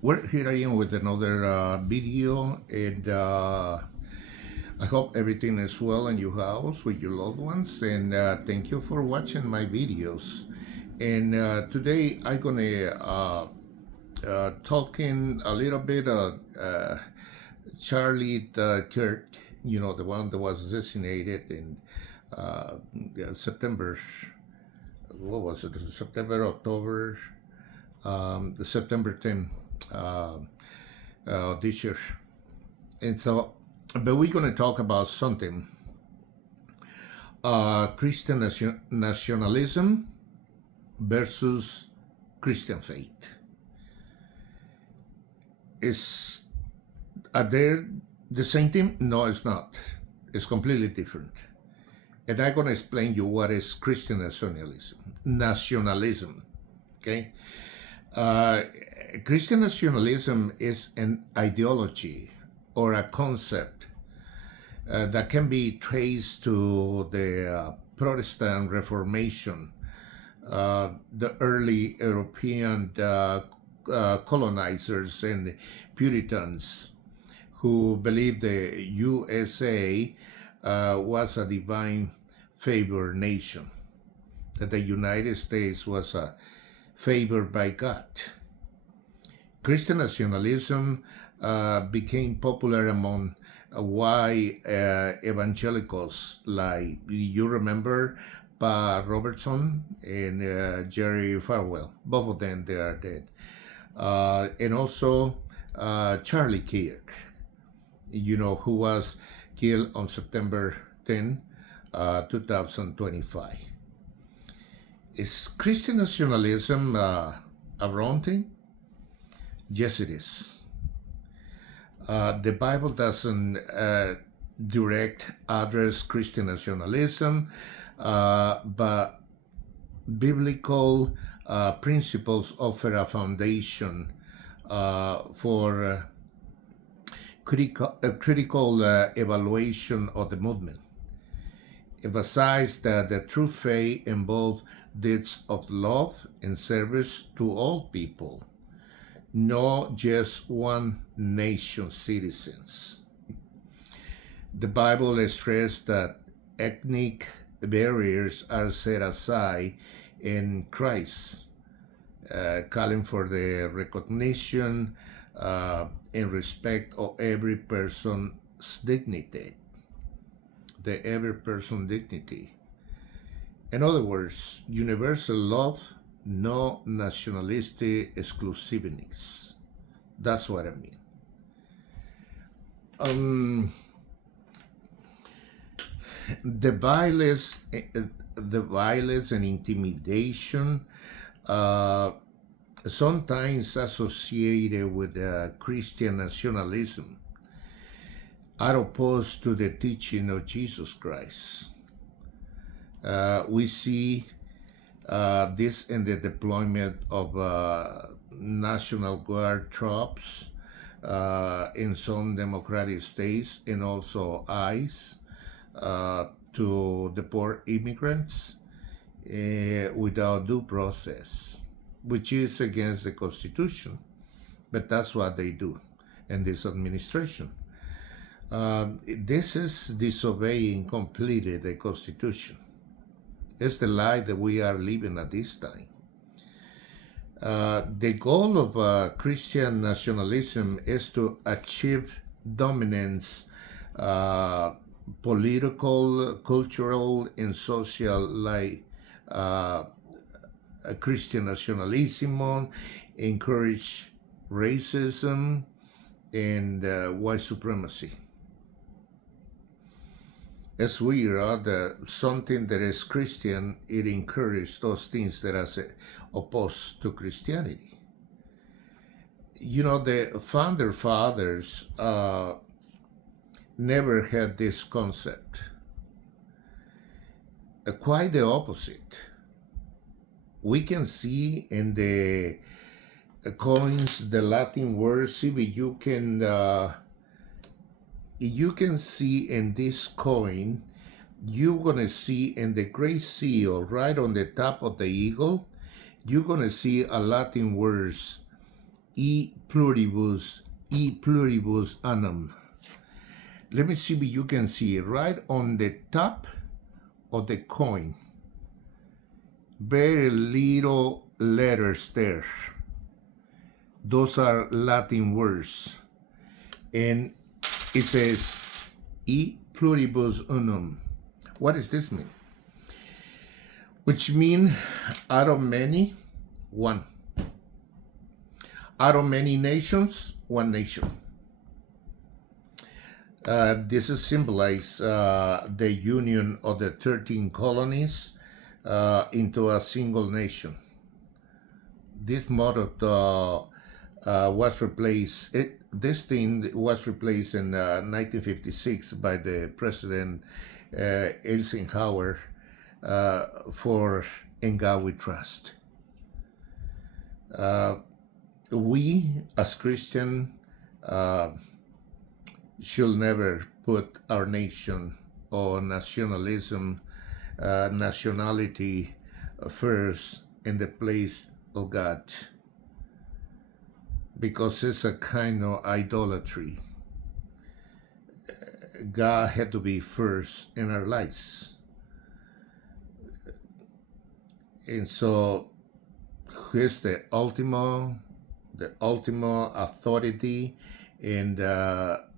Well, here I am with another video, and I hope everything is well in your house with your loved ones. And thank you for watching my videos. And today I'm gonna talking a little bit of Charlie the Kirk, the one that was assassinated in September. What was it? September, October, the September 10. Uh, this year. And so, but we're going to talk about something Christian nationalism versus Christian faith. Is Are they the same thing? No, it's not. It's completely different. And I'm going to explain you what is Christian nationalism. Nationalism, okay? Uh, Christian nationalism is an ideology or a concept that can be traced to the Protestant Reformation, the early European colonizers and Puritans who believed the USA was a divine favored nation, that the United States was favored by God. Christian nationalism became popular among white evangelicals, like you remember Pa Robertson and Jerry Falwell. Both of them, they are dead. And also Charlie Kirk, who was killed on September 10, 2025. Is Christian nationalism a wrong thing? Yes, it is. The Bible doesn't direct address Christian nationalism, but biblical principles offer a foundation for critical evaluation of the movement. Emphasize that the true faith involves deeds of love and service to all people, not just one nation citizens. The Bible stresses that ethnic barriers are set aside in Christ, calling for the recognition and respect of every person's dignity. In other words, universal love, no nationalistic exclusiveness. That's what I mean. The violence and intimidation, sometimes associated with Christian nationalism, are opposed to the teaching of Jesus Christ. We see this in the deployment of National Guard troops in some democratic states, and also ICE to deport immigrants without due process, which is against the Constitution, but that's what they do in this administration. This is disobeying completely the Constitution. It's the lie that we are living at this time. The goal of Christian nationalism is to achieve dominance, political, cultural, and social, like Christian nationalism, encourage racism and white supremacy. It's weird that something that is Christian, it encourages those things that are opposed to Christianity. The founder fathers never had this concept. Quite the opposite. We can see in the coins, the Latin words, you can see in this coin, you're going to see in the great seal right on the top of the eagle, you're going to see a Latin words, e pluribus annum. Let me see if you can see right on the top of the coin. Very little letters there. Those are Latin words. And it says e pluribus unum. What does this mean? Which means out of many, one. Out of many nations, one nation. This is symbolize the union of the 13 colonies into a single nation. This motto was replaced. This thing was replaced in 1956 by the President Eisenhower for "In God We Trust." We, as Christian, should never put our nation or nationalism, nationality first in the place of God, because it's a kind of idolatry. God had to be first in our lives. And so here's the ultimate authority in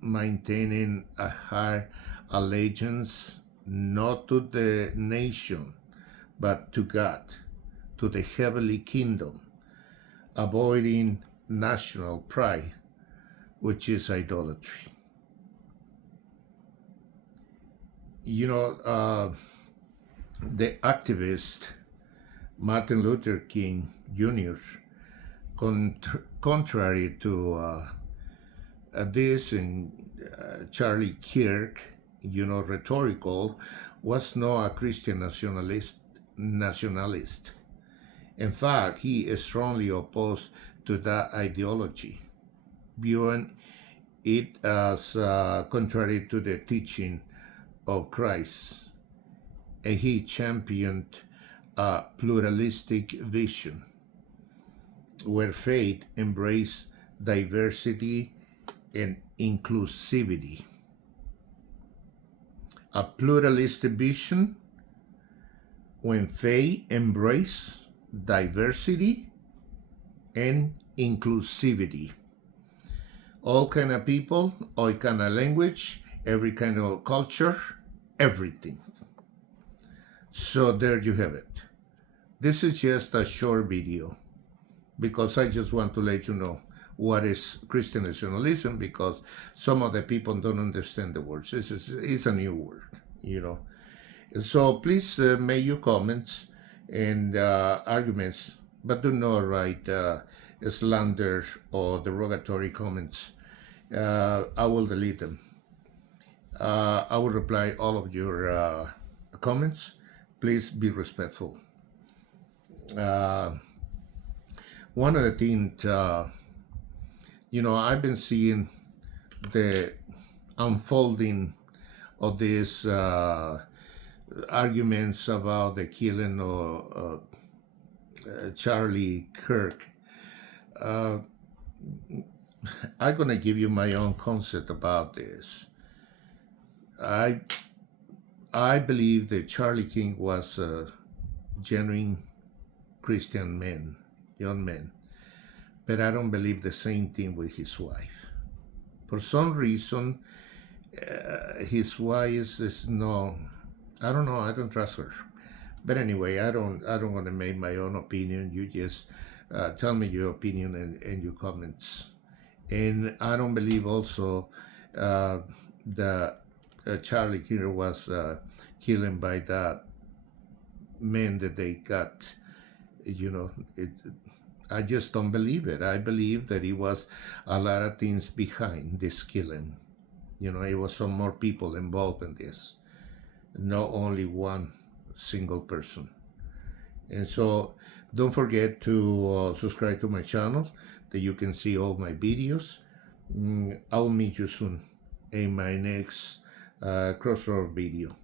maintaining a high allegiance, not to the nation, but to God, to the heavenly kingdom, avoiding national pride, which is idolatry. You know, the activist Martin Luther King Jr., contrary to this, and Charlie Kirk, you know, rhetorical, was not a Christian nationalist. In fact, he is strongly opposed to that ideology, viewing it as contrary to the teaching of Christ. And he championed a pluralistic vision where faith embraced diversity and inclusivity. A pluralistic vision when faith embraces diversity and inclusivity. All kind of people, all kind of language, every kind of culture, everything. So there you have it. This is just a short video because I just want to let you know what is Christian nationalism, because some of the people don't understand the words. It's a new word, you know. So please make your comments and arguments, but do not write slander or derogatory comments. I will delete them. I will reply all of your comments. Please be respectful. One of the things, you know, I've been seeing the unfolding of these arguments about the killing of Charlie Kirk. I'm going to give you my own concept about this. I believe that Charlie King was a genuine Christian man, young man, but I don't believe the same thing with his wife. For some reason, his wife is no, I don't know, I don't trust her. But anyway, I don't want to make my own opinion. You just tell me your opinion and your comments. And I don't believe also that Charlie King was killed by that man that they got. You know, I just don't believe it. I believe that it was a lot of things behind this killing. You know, it was some more people involved in this, not only one single person. And so don't forget to subscribe to my channel, that you can see all my videos. I'll meet you soon in my next crossroad video.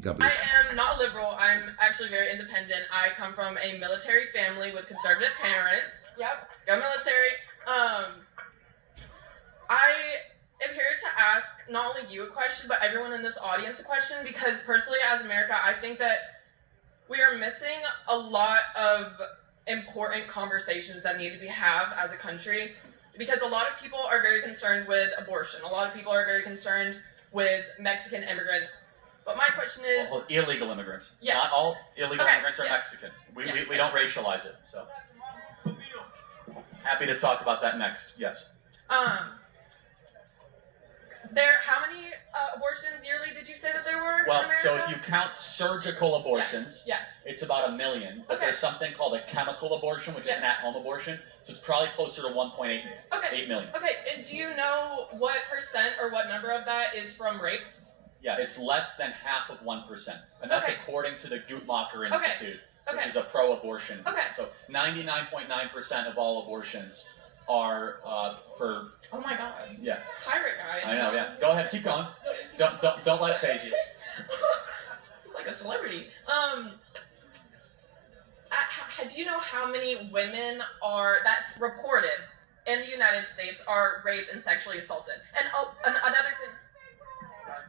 God bless. I am not liberal. I'm actually very independent. I come from a military family with conservative parents. Yep, go military. I am here to ask not only you a question, but everyone in this audience a question, because personally, as America, I think that we are missing a lot of important conversations that need to be had as a country, because a lot of people are very concerned with abortion. A lot of people are very concerned with Mexican immigrants. But my question is... Well, illegal immigrants. Yes. Not all illegal immigrants are yes. Mexican. We Yes. we don't racialize it, so. Happy to talk about that next, yes. How many abortions yearly did you say that there were Well, in America? so if you count surgical abortions, Yes. it's about 1 million. But Okay. there's something called a chemical abortion, which is an at-home abortion. So it's probably closer to 1.8 8 million. Okay, and do you know what percent or what number of that is from rape? Yeah, it's less than half of 1%. And that's according to the Guttmacher Institute, which is a pro-abortion. Okay. So 99.9% of all abortions are for... Oh my god. Yeah. Pirate guy. I know, yeah. Go ahead, keep going. Don't let it faze you. It's like a celebrity. Do you know how many women that's reported in the United States are raped and sexually assaulted? And another thing.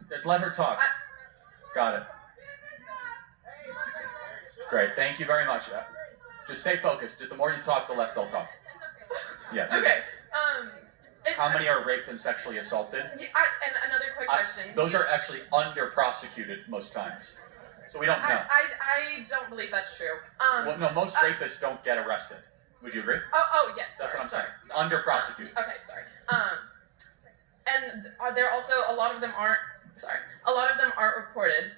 Just let her talk. Got it. Great, thank you very much. Just stay focused. The more you talk, the less they'll talk. Yeah. Okay. How many are raped and sexually assaulted? And another quick question. Those are actually under-prosecuted most times. So we don't know. I don't believe that's true. Well, no, most rapists don't get arrested. Would you agree? Oh yes. That's what I'm saying. Sorry. Under-prosecuted. Okay, sorry. And there also a lot of them aren't reported.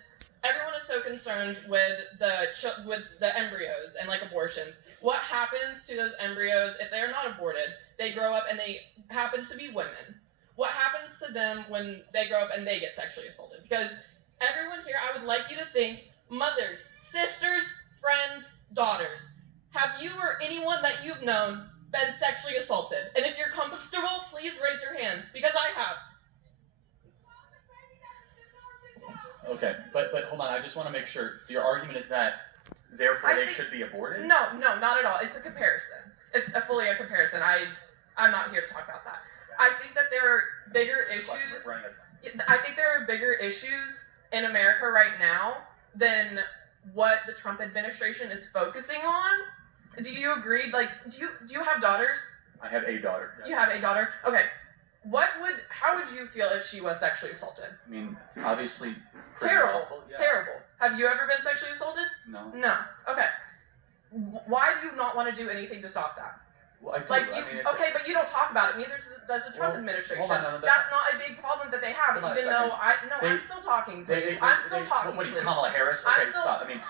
Everyone is so concerned with the embryos and like abortions. What happens to those embryos if they are not aborted? They grow up and they happen to be women. What happens to them when they grow up and they get sexually assaulted? Because everyone here, I would like you to think, mothers, sisters, friends, daughters. Have you or anyone that you've known been sexually assaulted? And if you're comfortable, please raise your hand, because I have. Okay, but hold on, I just want to make sure. Your argument is that, therefore, they should be aborted? No, not at all. It's a comparison. It's fully a comparison. I'm not here to talk about that. I think that there are bigger issues. I think there are bigger issues in America right now than what the Trump administration is focusing on. Do you agree? Like, do you have daughters? I have a daughter. Yeah. You have a daughter? Okay. How would you feel if she was sexually assaulted? I mean, obviously, terrible. awful, yeah. Terrible. Have you ever been sexually assaulted? No. No. Okay. Why do you not want to do anything to stop that? Well, I do. Like but you don't talk about it. Neither does the Trump administration. Hold on, no, that's not a big problem that they have. Hold on Even though I'm still talking, please. I'm still talking. What are you, please. Kamala Harris? Okay, stop. I'm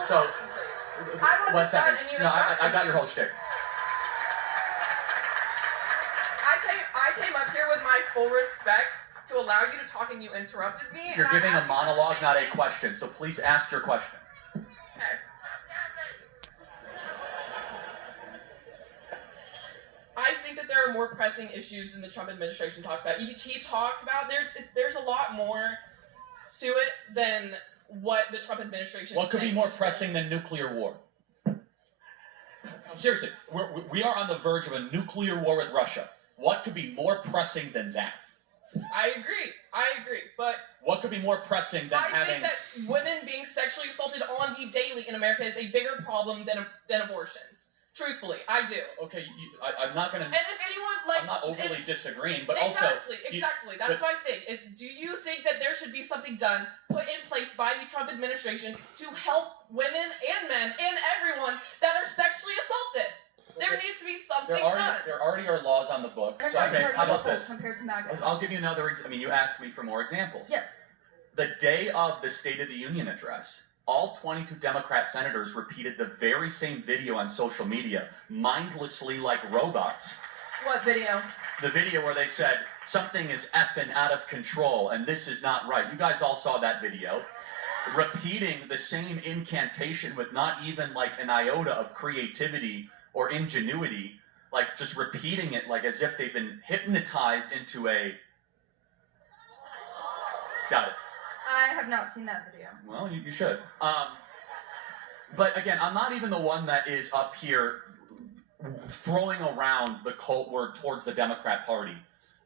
still talking, please. I wasn't done, and you interrupted I got me. your whole shtick. I came up here with my full respect to allow you to talk, and you interrupted me. You're giving a monologue, not a question. So please ask your question. Okay. I think that there are more pressing issues than the Trump administration talks about. He talks about there's a lot more to it than what the Trump administration. What could be more pressing than nuclear war? No, seriously, we are on the verge of a nuclear war with Russia. What could be more pressing than that? I agree, but what could be more pressing than I think that women being sexually assaulted on the daily in America is a bigger problem than abortions. Truthfully, I do. Okay, I'm not gonna. And if anyone I'm not overly disagreeing, but exactly. also That's my thing. Is do you think that there should be something done, put in place by the Trump administration to help women and men and everyone that are sexually assaulted? There needs to be something done. There already are laws on the books. So, okay, how about this? Compared to MAGA. I'll give you another. I mean, you asked me for more examples. Yes. The day of the State of the Union address, all 22 Democrat senators repeated the very same video on social media, mindlessly like robots. What video? The video where they said, something is effing out of control and this is not right. You guys all saw that video. Repeating the same incantation with not even like an iota of creativity or ingenuity, like just repeating it like as if they've been hypnotized into a... Got it. I have not seen that video. Well, you should. But again, I'm not even the one that is up here throwing around the cult word towards the Democrat Party.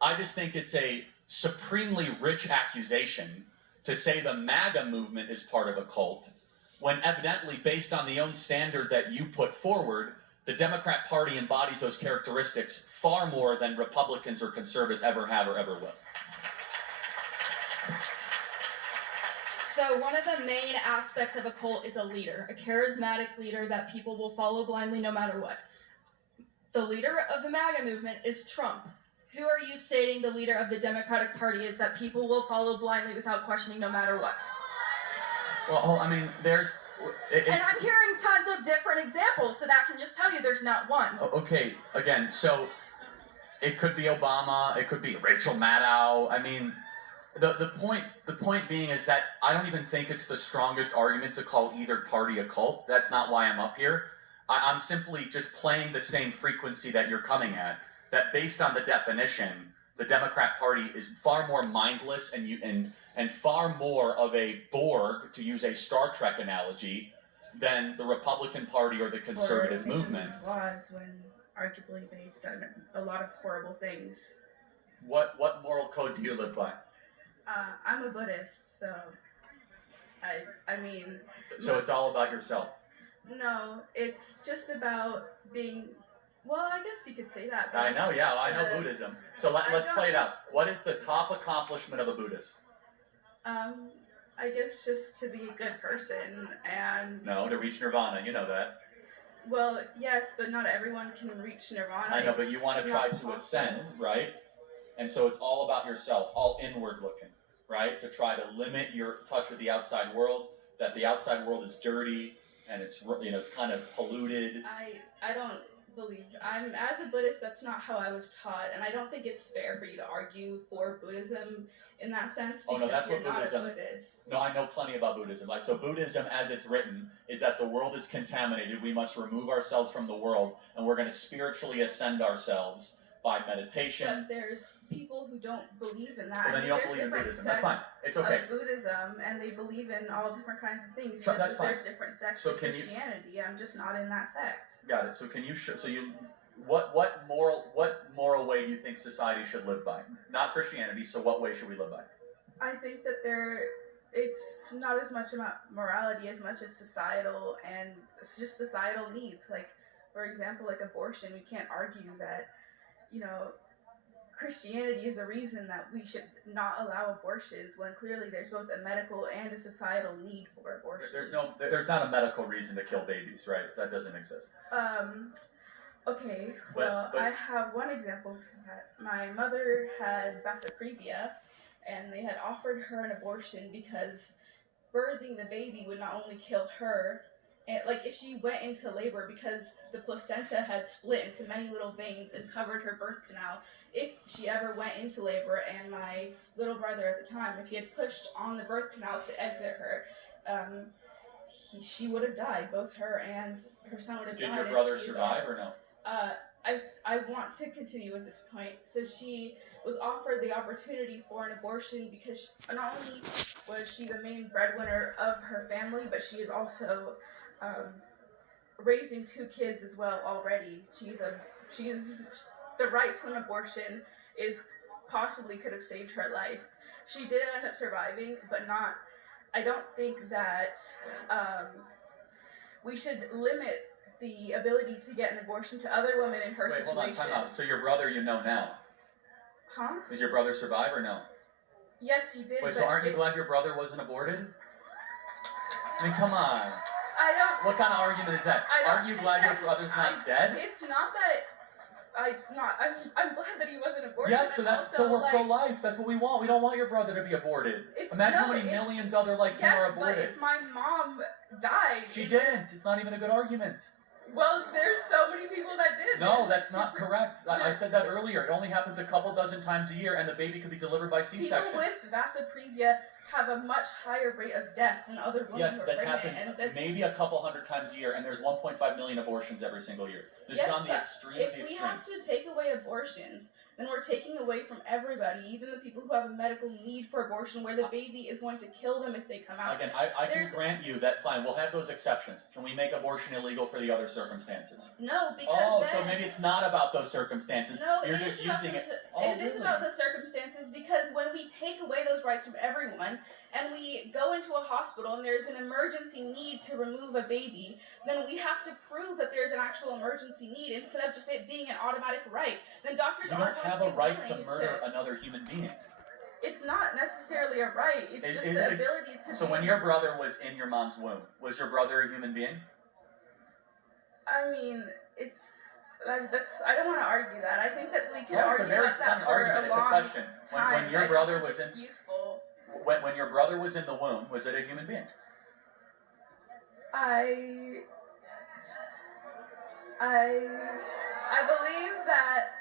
I just think it's a supremely rich accusation to say the MAGA movement is part of a cult, when evidently, based on the own standard that you put forward, the Democrat Party embodies those characteristics far more than Republicans or conservatives ever have or ever will. So one of the main aspects of a cult is a leader, a charismatic leader that people will follow blindly no matter what. The leader of the MAGA movement is Trump. Who are you stating the leader of the Democratic Party is that people will follow blindly without questioning no matter what? Well, I mean, there's... And I'm hearing tons of different examples, so that can just tell you there's not one. Okay, again, so it could be Obama, it could be Rachel Maddow. I mean, the point being is that I don't even think it's the strongest argument to call either party a cult. That's not why I'm up here. I'm simply just playing the same frequency that you're coming at, that based on the definition, the Democrat Party is far more mindless and far more of a Borg, to use a Star Trek analogy, than the Republican Party or the conservative movement. Laws when arguably they've done a lot of horrible things. What moral code do you live by? I'm a Buddhist, so I mean. So it's all about yourself. No, it's just about being. Well, I guess you could say that. I know, yeah, I know Buddhism. So let's play it out. What is the top accomplishment of a Buddhist? I guess just to be a good person and... No, to reach nirvana, you know that. Well, yes, but not everyone can reach nirvana. I know, but you want to try to ascend, right? And so it's all about yourself, all inward looking, right? To try to limit your touch with the outside world, that the outside world is dirty and it's, you know, it's kind of polluted. I don't believe... as a Buddhist, that's not how I was taught, and I don't think it's fair for you to argue for Buddhism in that sense, because that's you're what not Buddhism, a Buddhist. No, I know plenty about Buddhism. Like, so Buddhism, as it's written, is that the world is contaminated. We must remove ourselves from the world, and we're going to spiritually ascend ourselves by meditation. But there's people who don't believe in that. Well, then you don't believe in Buddhism. That's fine. It's okay. Buddhism, and they believe in all different kinds of things. So just that's as fine. There's different sects of Christianity. I'm just not in that sect. Got it. So can you what moral way do you think society should live by? Not Christianity. So what way should we live by? I think that it's not as much about morality as much as societal, and it's just societal needs. Like, for example, like abortion, we can't argue that, you know, Christianity is the reason that we should not allow abortions, when clearly there's both a medical and a societal need for abortion. There's not a medical reason to kill babies, right? That doesn't exist. Okay, well, I have one example for that. My mother had Vasa previa, and they had offered her an abortion because birthing the baby would not only kill her, and like if she went into labor, because the placenta had split into many little veins and covered her birth canal, if she ever went into labor, and my little brother at the time, if he had pushed on the birth canal to exit her, she would have died, both her and her son would have died. Did your brother survive or no? I want to continue with this point. So she was offered the opportunity for an abortion because not only was she the main breadwinner of her family, but she is also raising 2 kids as well already. She's the right to an abortion is possibly could have saved her life. She did end up surviving, but not. I don't think that we should limit the ability to get an abortion to other women in her situation. Hold on, time out. So your brother you know now? Huh? Does your brother survive or no? Yes, he did. Wait, so aren't you glad your brother wasn't aborted? I mean, come on. I don't... What kind of argument is that? Aren't you glad your brother's not dead? It's not that... I'm glad that he wasn't aborted. Yes, so we're pro-life. That's what we want. We don't want your brother to be aborted. Imagine how many millions other like him are aborted. Yes, but if my mom died... She didn't. It's not even a good argument. Well, there's so many people that did. No, that's not correct. I said that earlier. It only happens a couple dozen times a year, and the baby could be delivered by C-section. People with Vasa previa have a much higher rate of death than other women who are pregnant. Yes, that happens maybe a couple hundred times a year, and there's 1.5 million abortions every single year. This is on the extreme of the extreme. If we have to take away abortions, then we're taking away from everybody, even the people who have a medical need for abortion, where the baby is going to kill them if they come out. Again, I can grant you that, fine, we'll have those exceptions. Can we make abortion illegal for the other circumstances? No, because Oh, then... so maybe it's not about those circumstances. No, You're it just is about using those, it. it is about those circumstances, because when we take away those rights from everyone and we go into a hospital and there's an emergency need to remove a baby, then we have to prove that there's an actual emergency need instead of just it being an automatic right. Then doctors You aren't don't going have to a be right to willing murder another human being. It's not necessarily a right. It's Is just it the a- ability to. So when your brother was in your mom's womb, was your brother a human being? I mean, that's. I don't want to argue that. I think that we could No, it's argue a very about that not an for argument. a It's a long question. time. When your I brother don't was think it's in, useful. when your brother was in the womb, was it a human being? I believe that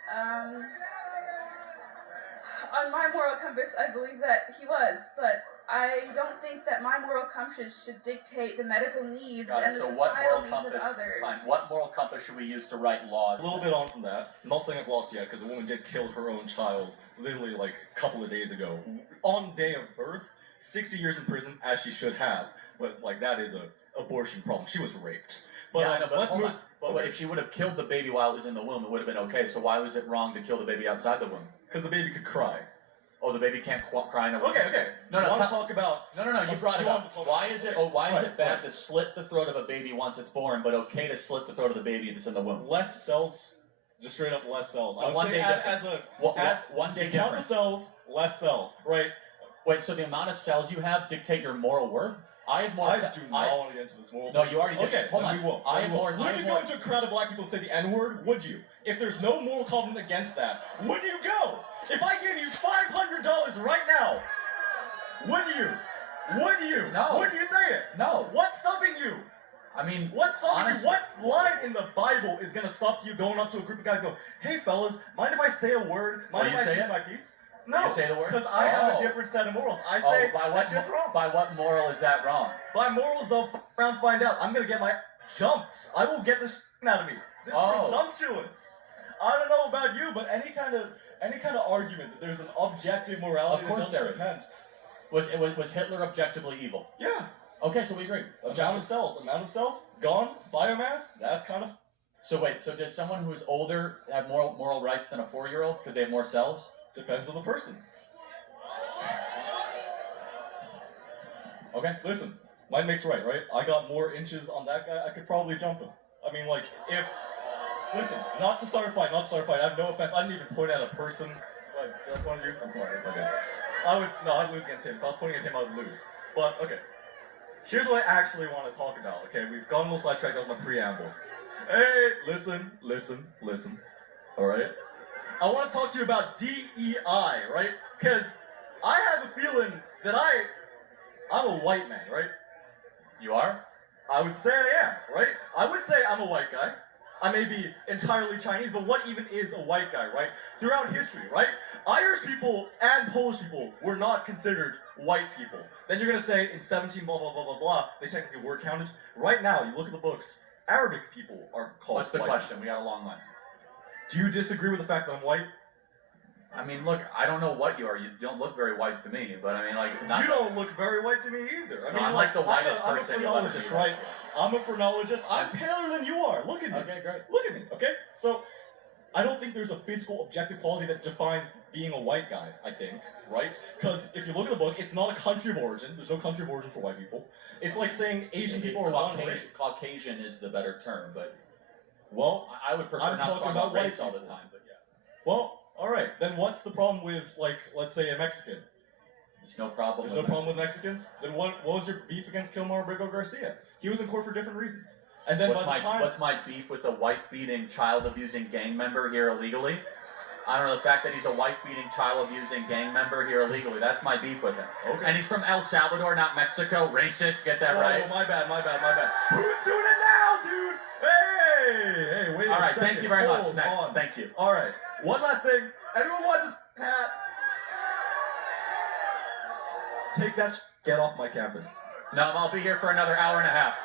on my moral compass, I believe that he was, but I don't think that my moral compass should dictate the medical needs and the So what societal moral needs of compass? others. Fine. What moral compass should we use to write laws? A little bit on from that. I'm not saying I've lost yet, because the woman did kill her own child literally like a couple of days ago. On day of birth, 60 years in prison, as she should have. But like that is a abortion problem. She was raped. But, yeah, I know, but let's hold move. on. But if she would have killed the baby while it was in the womb, it would have been okay. So why was it wrong to kill the baby outside the womb? Because the baby could cry. Oh, the baby can't cry in a womb. Okay. No, I want to tell- talk about. No, you brought it up. Why is it? Why is Right, it bad right. to slit the throat of a baby once it's born, but okay to slit the throat of the baby that's in the womb? Less cells, just straight up less cells. I would one say day as difference. a One day count the difference. cells, less cells, right? Wait, so the amount of cells you have dictate your moral worth? I have more. I do not want to get into this moral. No, you already did. Okay, Hold then on. we will. I Then have we will. more. Would you go into a crowd of black people and say the N-word? Would you? If there's no moral covenant against that, would you go? If I give you $500 right now, would you? Would you? No. Would you say it? No. What's stopping you? I mean, What's stopping honestly, you? What line in the Bible is going to stop you going up to a group of guys and go, hey fellas, mind if I say a word? Mind you if I say speak it? my piece? No. You say the word? Because I have Oh. a different set of morals. I say by what? that's just wrong. By what moral is that wrong? By morals, I'll around find out. I'm gonna get my jumped. I will get this out of me. This is presumptuous. I don't know about you, but any kind of argument that there's an objective morality Of course that doesn't there is. Was Hitler objectively evil? Yeah. Okay, so we agree. Amount of cells, gone. Biomass, that's kind of. So wait, so does someone who's older have moral rights than a 4-year-old because they have more cells? Depends on the person. Okay. Listen, might makes right? I got more inches on that guy, I could probably jump him. I mean, like, if... Listen, not to start a fight. I have no offense. I didn't even point at a person. Like, did I point at you? I'm sorry. Okay. I'd lose against him. If I was pointing at him, I would lose. But, okay. Here's what I actually want to talk about, okay? We've gone a little sidetracked. That was my preamble. Hey, listen. Alright? I want to talk to you about DEI, right? Because I have a feeling that I'm a white man, right? You are? I would say I am, right? I would say I'm a white guy. I may be entirely Chinese, but what even is a white guy, right? Throughout history, right? Irish people and Polish people were not considered white people. Then you're going to say in 17 blah, blah, blah, blah, blah, they technically were counted. Right now, you look at the books, Arabic people are called What's the white question? people. We got a long line. Do you disagree with the fact that I'm white? I mean, look, I don't know what you are. You don't look very white to me, but I mean, like, You don't look very white to me either. I No, mean, I'm like the whitest I'm person a you'll ever phrenologist, meet. right? I'm a phrenologist. I'm paler than you are. Look at me. Okay, great. Look at me, okay? So, I don't think there's a physical objective quality that defines being a white guy, I think, right? Because if you look at the book, it's not a country of origin. There's no country of origin for white people. It's like saying Asian people are one race. Caucasian is the better term, but Well, I would prefer I'm not to talking talk about about white race all the people. time, but yeah. well, alright. Then what's the problem with, like, let's say a Mexican? There's no problem There's no problem with Mexicans? Then what was your beef against Kilmar Brigo Garcia? He was in court for different reasons. And then What's my beef with a wife-beating, child-abusing gang member here illegally? I don't know, the fact that he's a wife-beating, child-abusing gang member here illegally, that's my beef with him. Okay. And he's from El Salvador, not Mexico. Racist, get that right? Oh, my bad. Who's doing it now, dude? Hey, wait a All right, second. thank you very much. Hold Next, on. thank you. All right, one last thing. Anyone want this hat? Take that get off my campus. No, I'll be here for another hour and a half.